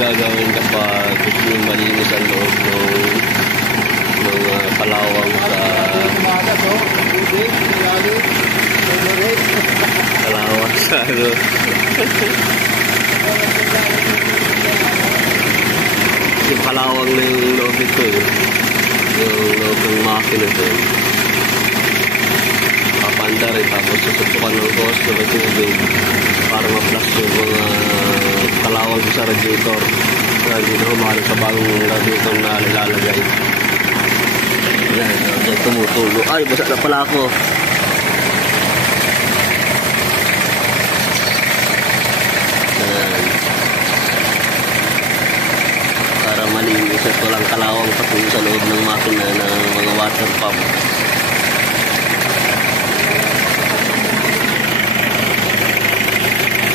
gagawin kapag gusto nyo malinis ang loob ng kalawang sa kalawang sa yung kalawang na yung loob ito yung loob ng makina ito papanda rin tapos susutukan ng ghost sa tubig para ma-flush yung mga kalawang sa radiator para hindi na humalo sa bagong radiator na nilalagay. Yan, dyan tumutulo. Ay, basa na pala ako. Yan. Para malinis at walang kalawang patuloy sa loob ng makina ng mga water pump.